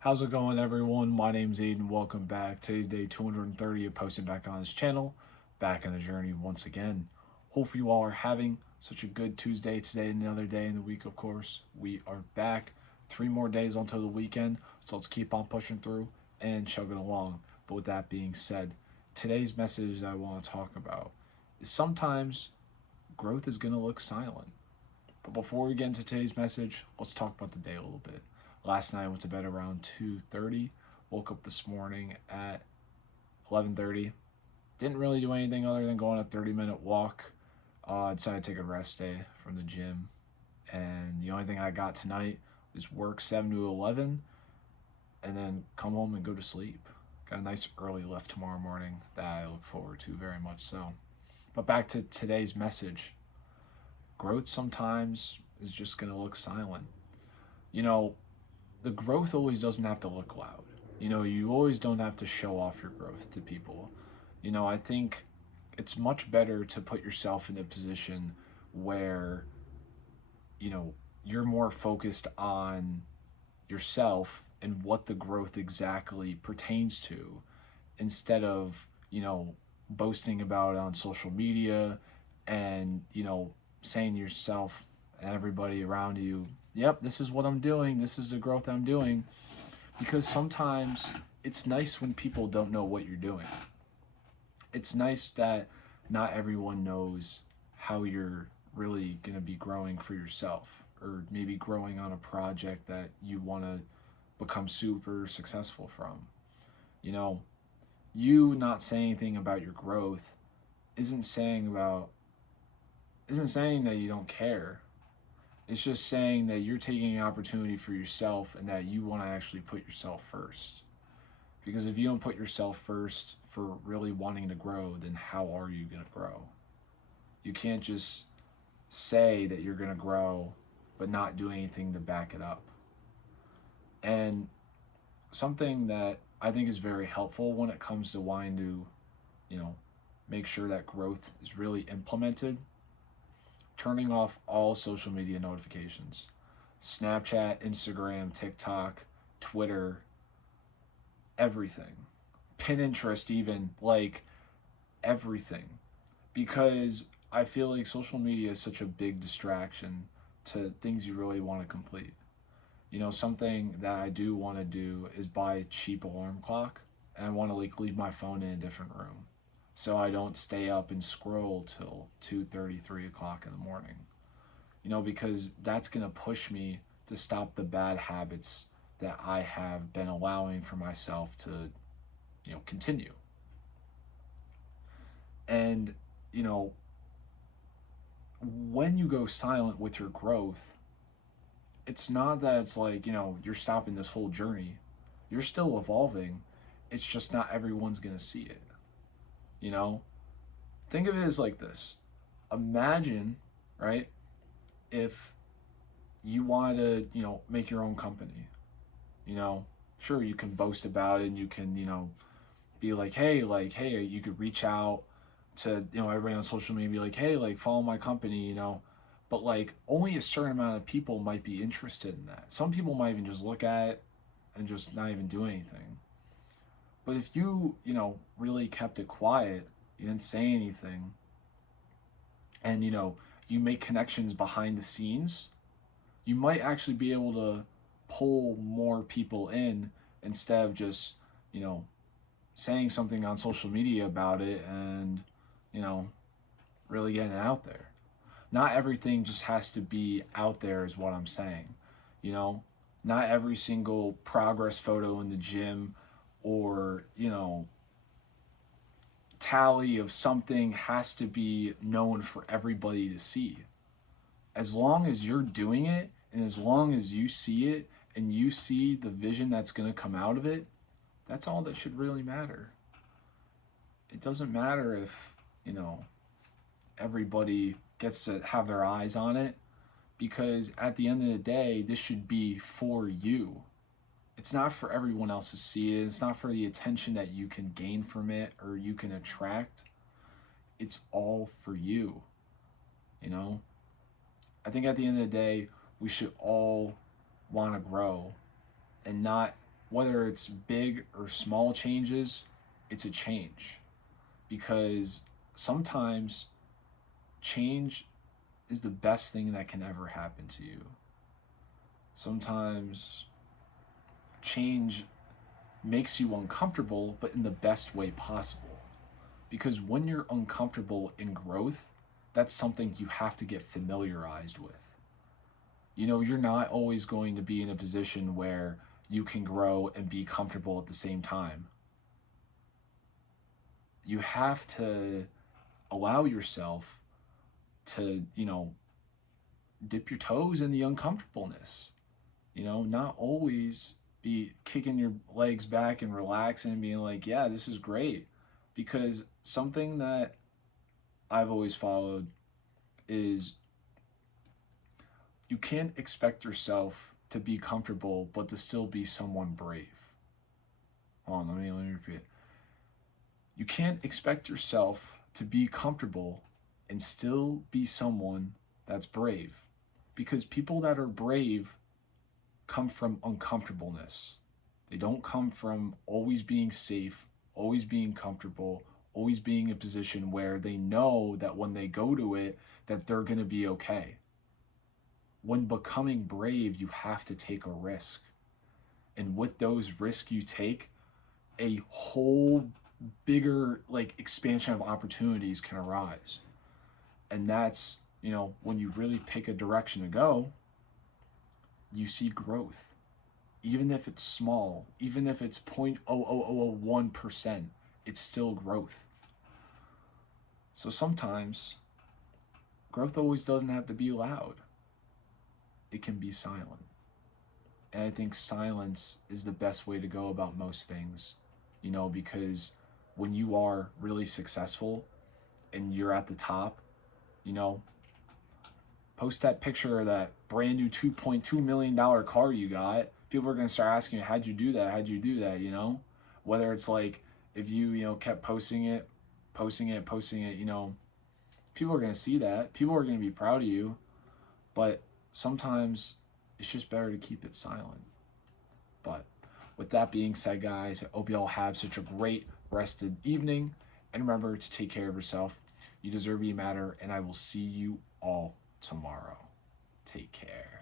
How's it going, everyone? My name's Aiden. Welcome back. Today's day 230 of posting back on this channel. Back on the journey once again. Hopefully, you all are having such a good Tuesday. Today, another day in the week, of course. We are back. 3 more days until the weekend. So let's keep on pushing through and chugging along. But with that being said, today's message that I want to talk about is sometimes growth is going to look silent. But before we get into today's message, let's talk about the day a little bit. Last night I went to bed around 2:30. Woke up this morning at 11:30. Didn't really do anything other than go on a 30-minute walk. I decided to take a rest day from the gym, and the only thing I got tonight is work 7 to 11, and then come home and go to sleep. Got a nice early lift tomorrow morning that I look forward to very much so. But back to today's message. Growth sometimes is just going to look silent. You know, the growth always doesn't have to look loud. You always don't have to show off your growth to people. I think it's much better to put yourself in a position where, you know, you're more focused on yourself and what the growth exactly pertains to instead of, boasting about it on social media and, saying to yourself and everybody around you, yep, this is what I'm doing, this is the growth I'm doing. Because sometimes it's nice when people don't know what you're doing. It's nice that not everyone knows how you're really going to be growing for yourself or maybe growing on a project that you want to become super successful from. You know, you not saying anything about your growth isn't saying about isn't saying that you don't care. It's just saying that you're taking an opportunity for yourself and that you want to actually put yourself first. Because if you don't put yourself first for really wanting to grow, then how are you going to grow? You can't just say that you're going to grow but not do anything to back it up. And something that I think is very helpful when it comes to wanting to, you know, make sure that growth is really implemented, turning off all social media notifications. Snapchat, Instagram, TikTok, Twitter, everything. Pinterest, even, like everything. Because I feel like social media is such a big distraction to things you really want to complete. Something that I do want to do is buy a cheap alarm clock, and I want to like leave my phone in a different room so I don't stay up and scroll till 2:30, 3 o'clock in the morning. Because that's going to push me to stop the bad habits that I have been allowing for myself to, continue. And, you know, when you go silent with your growth, it's not that it's like, you're stopping this whole journey. You're still evolving. It's just not everyone's going to see it. You know? Think of it as like this. Imagine, right, if you wanted to, make your own company. You know, sure, you can boast about it and you can, be like, hey, you could reach out to, everybody on social media, be like, hey, like, follow my company, but like only a certain amount of people might be interested in that. Some people might even just look at it and just not even do anything. But if you, really kept it quiet, you didn't say anything, and, you make connections behind the scenes, you might actually be able to pull more people in instead of just, you know, saying something on social media about it and, you know, really getting it out there. Not everything just has to be out there, is what I'm saying. You know, not every single progress photo in the gym or, tally of something has to be known for everybody to see. As long as you're doing it and as long as you see it and you see the vision that's going to come out of it, that's all that should really matter. It doesn't matter if, everybody gets to have their eyes on it, because at the end of the day, this should be for you. It's not for everyone else to see it. It's not for the attention that you can gain from it or you can attract. It's all for you, you know? I think at the end of the day, we should all want to grow and not whether it's big or small changes, it's a change. Because sometimes change is the best thing that can ever happen to you. Sometimes change makes you uncomfortable, but in the best way possible. Because when you're uncomfortable in growth, that's something you have to get familiarized with. You know, you're not always going to be in a position where you can grow and be comfortable at the same time. You have to allow yourself to, dip your toes in the uncomfortableness. Not always be kicking your legs back and relaxing and being like, yeah, this is great. Because something that I've always followed is you can't expect yourself to be comfortable but to still be someone brave. Hold on, let me repeat it. You can't expect yourself to be comfortable and still be someone that's brave. Because people that are brave come from uncomfortableness. They don't come from always being safe, always being comfortable, always being in a position where they know that when they go to it, that they're going to be okay. When becoming brave, you have to take a risk. And with those risks you take, a whole bigger like expansion of opportunities can arise. And that's, when you really pick a direction to go, you see growth. Even if it's small, even if it's 0.00001%, it's still growth. So sometimes growth always doesn't have to be loud. It can be silent. And I think silence is the best way to go about most things, because when you are really successful and you're at the top, you know, post that picture of that brand new $2.2 million car you got. People are going to start asking you, how'd you do that? How'd you do that? Whether it's like if you, kept posting it, people are going to see that. People are going to be proud of you. But sometimes it's just better to keep it silent. But with that being said, guys, I hope you all have such a great rested evening. And remember to take care of yourself. You deserve, you matter. And I will see you all tomorrow. Take care.